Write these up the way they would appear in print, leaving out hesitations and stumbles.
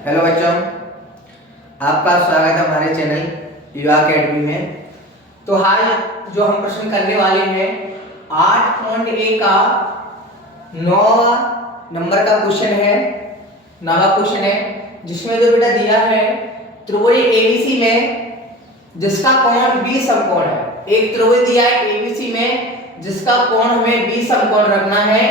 Hello बच्चों, आपका स्वागत है हमारे चैनल युवा अकेडमी में। तो आज जो हम प्रश्न करने वाले हैं 8.a का 9 नंबर का क्वेश्चन है, नवा क्वेश्चन है, जिसमें जो बेटा दिया है त्रिभुज एबीसी में जिसका कोण बी समकोण है। एक त्रिभुज दिया है एबीसी में जिसका कोण हमें बी समकोण रखना है।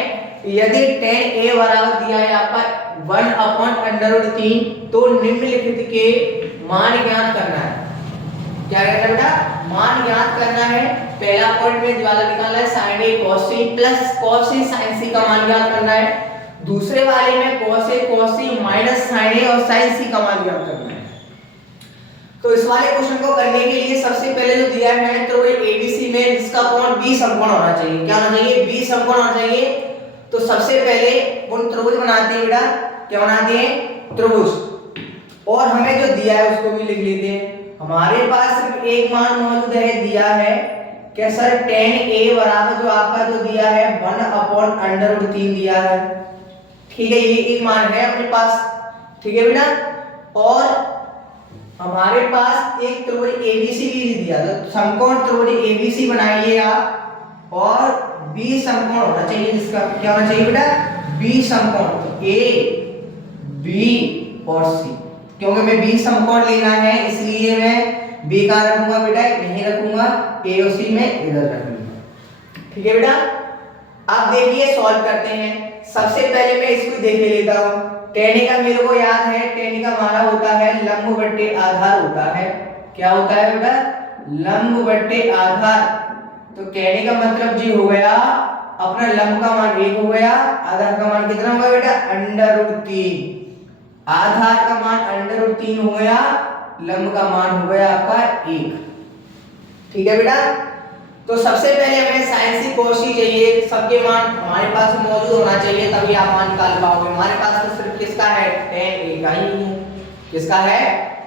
यदि tan a बराबर दिया है आपका 1/√3, तो निम्नलिखित के मान ज्ञात करना है। क्या करना है बेटा? मान ज्ञात करना है। पहला पॉइंट में वाला निकालना है sin a cos c plus cos c sin c का मान ज्ञात करना है। दूसरे वाले में cos a cos c minus sin a और sin c का मान ज्ञात करना है। तो इस वाले क्वेश्चन को करने के लिए सबसे पहले जो दिया है तो एबीसी में जिसका कोण बी समकोण होना चाहिए। क्या होना चाहिए? बी समकोण होना चाहिए। तो सबसे पहले उन त्रिभुज बनाते हैं बेटा। क्या बनाते हैं? त्रिभुज। और हमें जो दिया है उसको भी लिख लेते हैं। हमारे पास सिर्फ एक मान मौजूद है, दिया है क्या सर? tan a बराबर जो आपका जो दिया है 1/√3 दिया है। ठीक है, ये एक मान है अपने पास। ठीक है बेटा। और हमारे पास एक त्रिभुज एबीसी भी दिया था। समकोण त्रिभुज एबीसी बनाइए आप और बी समकोण होना चाहिए। जिसका क्या होना चाहिए बेटा? बी समकोण। तो ए बी और सी, क्योंकि मैं बी समकोण लेना है इसलिए मैं बी का रखूंगा बेटा, नहीं रखूंगा ए और सी में इधर रखूंगा। ठीक है बेटा। अब देखिए सॉल्व करते हैं। सबसे पहले मैं इसको देख लेता हूं। tan का मेरे को याद है, tan का हमारा होता है लंब बट्टे आधार होता है। क्या होता है बेटा? लंब बट्टे आधार। तो tan का मतलब जी हो गया अपना लंब का मान 1 हो गया, आधार का मान कितना होगा बेटा? √3। आधार का मान √3 हो गया, लंब का मान हो गया आपका 1। ठीक है बेटा। तो सबसे पहले हमें sin c cos c चाहिए। सबके मान हमारे पास मौजूद होना चाहिए, तभी आप मान निकाल पाओगे। हमारे पास तो सिर्फ किसका है? tan a का ही है। किसका है?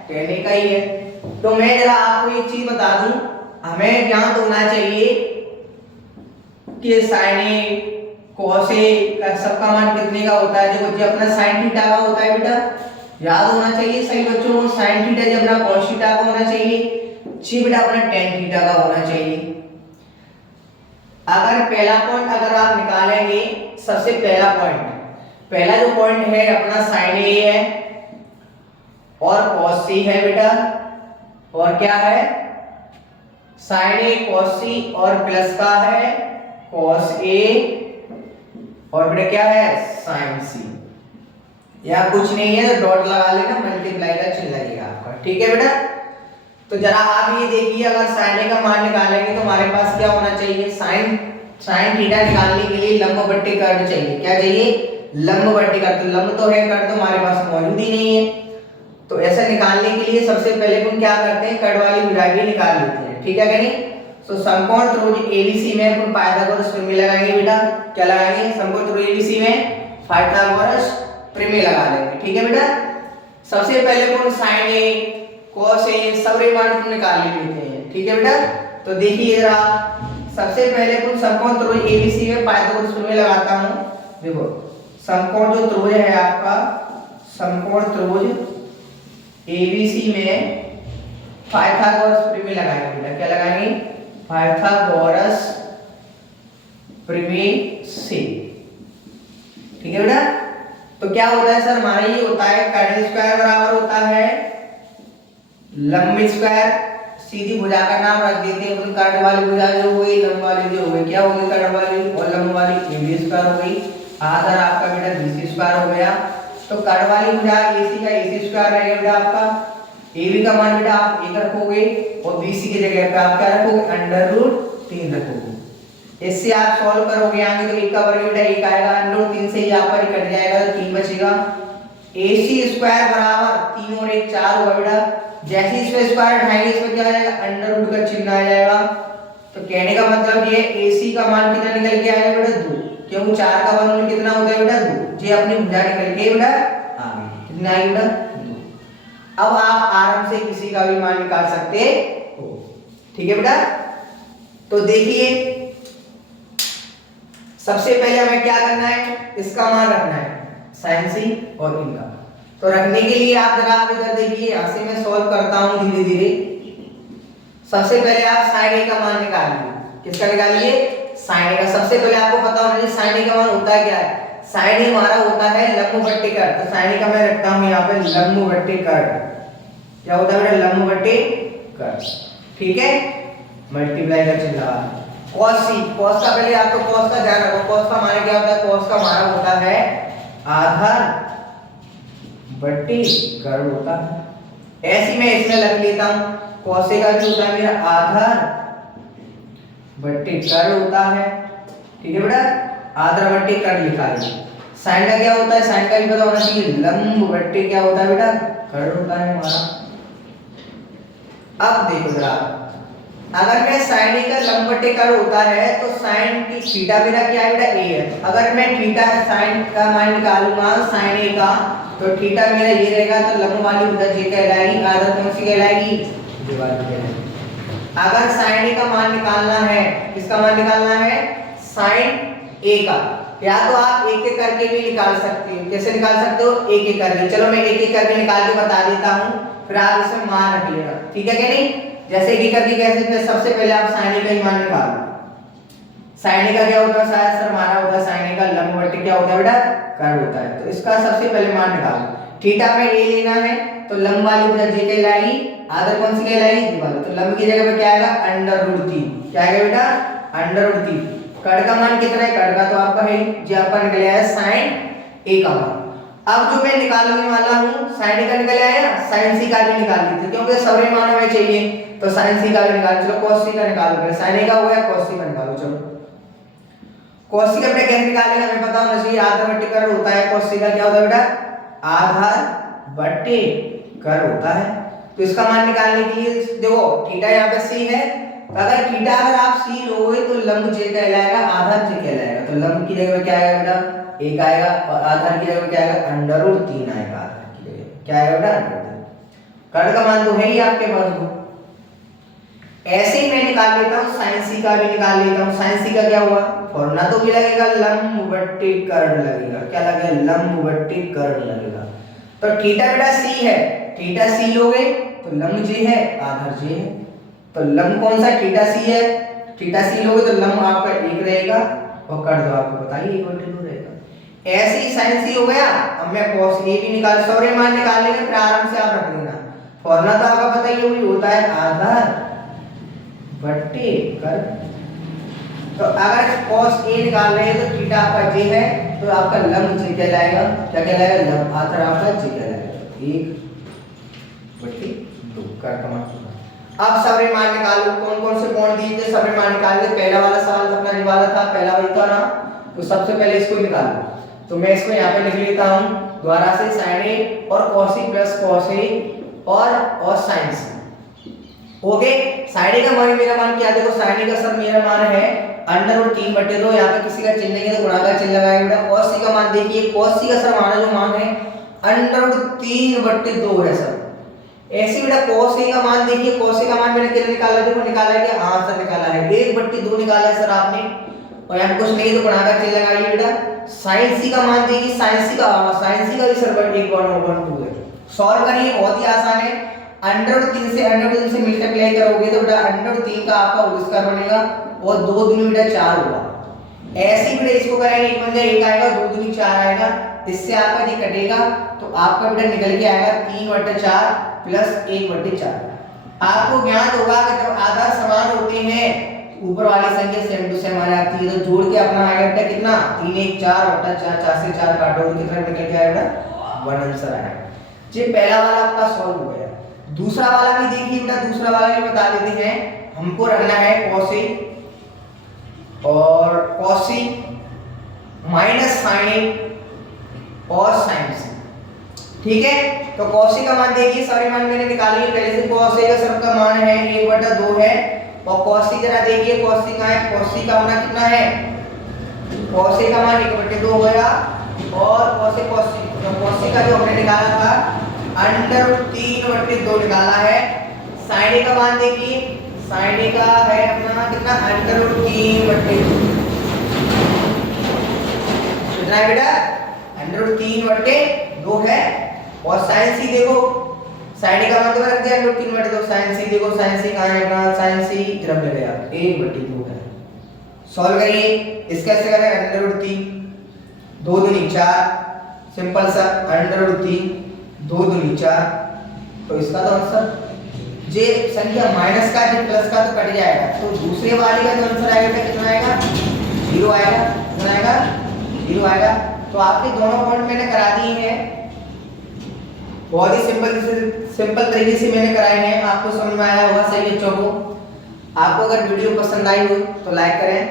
tan a का ही है। तो मैं जरा आपको एक चीज बता दूं, हमें ज्ञात होना चाहिए कि sin a cos a का सबका मान कितने का होता है। देखो, जो अपना sin थीटा का होता है बेटा, याद होना चाहिए सही बच्चों को। sin थीटा जब अपना cos थीटा का होना चाहिए, जी बेटा अपना tan थीटा का होना चाहिए। अगर पहला पॉइंट अगर आप निकालेंगे, सबसे पहला जो पॉइंट है अपना sin a है और cos c है बेटा। और क्या है? sin a cos c और प्लस का है cos a और बेटा क्या है? sin c। या कुछ नहीं है तो डॉट लगा लेना, मल्टीप्लाई का चिन्ह लगेगा आपका। ठीक है बेटा। तो जरा आप ये देखिए, अगर sin a का मान निकालेंगे तो हमारे पास क्या होना चाहिए? sin थीटा निकालने के लिए लंब बट्टे कर्ण चाहिए। क्या चाहिए? लंब बट्टे कर्ण। तो लंब तो है, कर्ण तो हमारे पास मौजूद ही नहीं है। तो ऐसा निकालने के लिए सबसे पहले हम क्या करते हैं? कर्ण वाली भुजा भी निकाल लेते हैं। ठीक है कि नहीं? तो समकोण त्रिभुज एबीसी में अपन पाइथागोरस प्रमेय लगाएंगे बेटा। क्या लगाएंगे? समकोण त्रिभुज एबीसी में पाइथागोरस प्रमेय लगा लेंगे। ठीक है बेटा। सबसे पहले अपन sin a cos a सब मान को निकाल लेते हैं। ठीक है बेटा। तो देखिए जरा, सबसे पहले अपन समकोण त्रिभुज एबीसी में पाइथागोरस प्रमेय लगाता हूं। देखो, समकोण जो त्रिभुज है आपका, समकोण त्रिभुज एबीसी में पाइथागोरस प्रमेय लगाएंगे बेटा। क्या लगाएंगे? पाइथागोरस प्रमेय से। ठीक है बेटा। तो क्या होता है सर? हमारा ये होता है कर्ण स्क्वायर बराबर होता है लंब स्क्वायर। सीधी भुजा का नाम रख देते हैं। तो कर्ण वाली भुजा जो हो गई, लंब वाली जो हो गई, क्या हो गई? कर्ण वाली और लंब वाली ab स्क्वायर हो गई। आधार आपका बेटा bc स्क्वायर हो गया। तो कर्ण वाली भुजा ac का ac स्क्वायर रहेगा बेटा आपका। ab का मान बेटा आप 1 रखोगे और bc की जगह पे आप क्या रखोगे? √3 रखोगे। इससे आप सॉल्व करोगे आगे तो 1 का वर्ग बेटा 1 आएगा, √3 से यहाँ पर कट जाएगा तो 3 बचेगा। ac स्क्वायर बराबर 3 और 1 4 होगा बेटा। जैसे इसमें स्क्वायर उठाएंगे इसमें क्या आ जाएगा? अंडर रूट का चिन्ह आ जाएगा। तो कहने का मतलब ये ac का मान कितना निकल के आएगा बेटा? 2, क्योंकि 4 का वर्गमूल कितना होता है बेटा? 2। ये अपनी भुजा निकल के बेटा आ गई। कितना आएगा बेटा? 2। अब आप आराम से किसी का भी मान निकाल सकते हो। ठीक है बेटा। तो देखिए, सबसे पहले हमें क्या करना है? इसका मान रखना है sin c और इनका। तो रखने के लिए आप जरा आप इधर देखिए, यहाँ से मैं सॉल्व करता हूँ धीरे धीरे। सबसे पहले आप साइन ए का मान निकालिए। किसका निकालिए? साइन ए का। सबसे पहले आपको पता होना चाहिए साइन ए का मान होता है क्या है। साइन ए हमारा होता है लंब बट्टे कर्ण। तो साइन ए का मैं रखता हूँ यहाँ पे लंब बट्टे कर्ण। क्या होता है बेटा? लंब बट्टे कर्ण। ठीक है, मल्टीप्लाई का चिन्ह लगा। cos c, cos का पहले आपको cos का ध्यान रखो। cos का मान क्या होता है? cos का मान होता है आधार बट्टे कर्ण होता है। ऐसे मैं इसमें लग लेता हूँ। cos a का भी होता है मेरा आधार बट्टे कर्ण होता है। ठीक है बेटा, आधार बट्टे कर्ण लिखा है। साइन का क्या होता है? साइन का भी पता होना चाहिए, लंब बट्टे क्या होता है बेटा? कर्ण होता है हमारा। अब देखो जरा, अगर मैं साइन ए का लंब बट्टे कर्ण होता है तो साइन की थीटा मेरा क्या है बेटा? ए है। अगर मैं थीटा साइन का मान निकालूंगा साइन ए का, तो थीटा मेरा ये रहेगा, तो लंब वाली भुजा जे कहलाएगी, आधार कौन सी कहलाएगी? ये वाली कहलाएगी। अगर साइन ए का मान निकालना है, किसका मान निकालना है? साइन ए का। या तो आप एक एक करके भी निकाल सकते हो। कैसे निकाल सकते हो? एक एक करके। चलो मैं एक एक करके निकाल के बता देता हूँ, फिर आप इसमें मान रख लेना। ठीक है क्या नहीं? जैसे कि करके कैसे? सबसे पहले आप साइन ए का ही मान निकालो। साइन ए का क्या होता है? शायद सर हमारा होता है साइन ए का लंब बट्टे क्या होता है बेटा? कर्ण होता है। तो इसका सबसे पहले मान निकालो। थीटा में ए लेना है, तो लंब वाली भुजा जे कहलाएगी, आधार कौन सी कहलाएगी? ये वाली। तो लंब की जगह पे क्या आएगा? √3। क्या आएगा बेटा? √3। कर्ण का मान कितना है? कर्ण का तो आपका है जो आपका निकल आया साइन ए का मान। अब जो मैं निकालने वाला हूँ साइन ए का निकल आया, साइन सी का भी निकाल लीजिए क्योंकि सभी मान हमें चाहिए, तो साइन सी का भी निकाल। चलो cos सी का निकालो। पहले साइन ए का हो गया, cos सी का निकालो। चलो cos सी का बेटा कैसे निकालेंगे हमें पता होना चाहिए। आधार बट्टे कर्ण होता है। cos सी का क्या होता है बेटा? आधार बट्टे कर्ण होता है। तो इसका मान निकालने के लिए देखो थीटा यहाँ पे सी है, तो अगर थीटा अगर आप सी लोगे तो लंब जे कहलाएगा, आधार जे कहलाएगा। तो लंब की जगह पे क्या आएगा बेटा? एक आएगा, और आधार की जगह पे क्या आएगा? √3 आएगा। आधार की जगह क्या आएगा बेटा? √3। कर्ण का मान तो है ही आपके पास वो। ऐसे ही मैं निकाल लेता हूँ साइन सी का भी निकाल लेता हूँ। साइन सी का क्या हुआ? फॉर्मूला तो भी लगेगा, लंब बट्टे कर्ण लगेगा। क्या लगेगा? लंब बट्टे कर्ण लगेगा। तो थीटा बेटा सी है, थीटा सी लोगे तो लंब जे है, आधार जे है। तो लंब कौन सा? थीटा सी है। थीटा सी लोगे तो लंब आपका 1 रहेगा, और कर्ण तो आपको पता ही 1/2 रहेगा। ऐसे ही साइन सी हो गया। अब मैं cos ए भी निकाल, सारे मान निकाल लेंगे, फिर आराम से आप रख लेना। फॉर्मूला तो आपका पता ही होता है, आधार बट्टे कर्ण। तो अगर cos ए निकाल रहे हैं तो थीटा आपका जे है, तो आपका लंब जे कहलाएगा। क्या कहलाएगा? लंब। आधार आपका जे कहलाएगा। 1/2 कर्ण का मान। अब सबरे मान निकालो। कौन कौन से कोण दिए थे? सबरे मान निकाल के पहला वाला सवाल अपना जो वाला था, पहला वही था ना, तो सबसे पहले इसको निकालो। तो मैं इसको यहाँ पे लिख लेता हूँ दोबारा से, sin a और cos c plus cos a और sin c। Okay, sin a का मान मेरा मान क्या? देखो sin a का सर मेरा मान है √3/2। यहाँ पे किसी का चिन्ह नहीं है तो गुणा का चिन्ह लगाएंगे बेटा। cos c का मान देखिए, cos c का सर हमारा जो मान है √3/2 है सर। ऐसे बेटा cos a का मान देखिए, cos a का मान मैंने कितना निकाला? देखो निकाला है क्या? हाँ सर निकाला है, 1/2 निकाला है सर आपने। और यहाँ कुछ नहीं तो गुणा का चिन्ह लगाइए बेटा। sin c का मान देखिए, sin c का भी सर 1/2 है। सॉल्व करिए, बहुत ही आसान है। √3 से मल्टीप्लाई करोगे तो बेटा √3 का आपका होल स्क्वायर बनेगा, और 2 दूनी बेटा 4 होगा। ऐसे ही बेटा इसको करेंगे, 1 बन जाए 1 आएगा, 2 दूनी 4 आएगा। इससे आपका ये कटेगा, तो आपका बेटा निकल के आएगा 3/4 प्लस 1/4। आपको ज्ञात होगा कि जब आधार समान होते हैं, ऊपर वाली संख्या सेम टू सेम आ जाती है, तो जोड़ के अपना आएगा बेटा कितना? 3 1 4 बटा 4, 4 से 4 काटो तो कितना निकल के आएगा? 1 आंसर आएगा। ये पहला वाला आपका सॉल्व हो गया। दूसरा वाला भी देखिए बेटा, दूसरा वाला भी बता देते हैं। हमको रखना है cos a और cos c minus sin a और sin c। ठीक है, तो cos c का मान देखिए, सारे मान मैंने निकाल लिए पहले से। cos a का सबका मान है 1/2 है, और cos c जरा देखिए, cos c का है, cos c का मान कितना है? cos a का मान 1/2 हो गया, और cos c का जो हमने निकाला था √3/2 निकाला है। sin a का मान देखिए, sin a का है अपना कितना? √3/2 कितना है बेटा? √3/2 है। और साइन सी देखो, साइन का मतलब रख दिया √3 तो साइन सी देखो, साइन सी कहां है अपना, साइन सी जब ले गया 1/2 है। सॉल्व करिए, इसका कैसे करें, √3 2 दूनी 4, सिंपल सा √3 2 दूनी 4, तो इसका तो आंसर जे संख्या माइनस का जे प्लस का तो कट जाएगा, तो दूसरे वाले का जो आंसर आएगा कितना आएगा, 0 आएगा, कितना आएगा, 0 आएगा। तो आपके दोनों पॉइंट मैंने करा दिए हैं, बहुत ही सिंपल तरीके से मैंने कराए हैं, आपको समझ में आया होगा सही बच्चों को। आपको अगर वीडियो पसंद आई हो तो लाइक करें,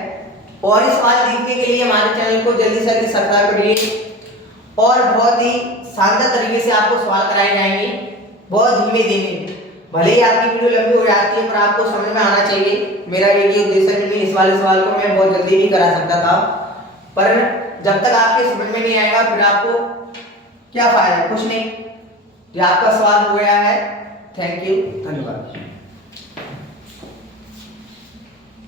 और इस सवाल देखने के लिए हमारे चैनल को जल्दी से जल्दी सब्सक्राइब करिए, और बहुत ही शानदार तरीके से आपको सवाल कराए जाएंगे, बहुत धीमे धीमे, भले ही आपकी वीडियो लंबी हो जाती है पर आपको समझ में आना चाहिए। मेरा यही उद्देश्य है कि इस वाले सवाल को मैं बहुत जल्दी भी करा सकता था, पर जब तक आपके समझ में नहीं आएगा फिर आपको क्या फायदा, कुछ नहीं। जो आपका सवाल हो गया है, थैंक यू, धन्यवाद।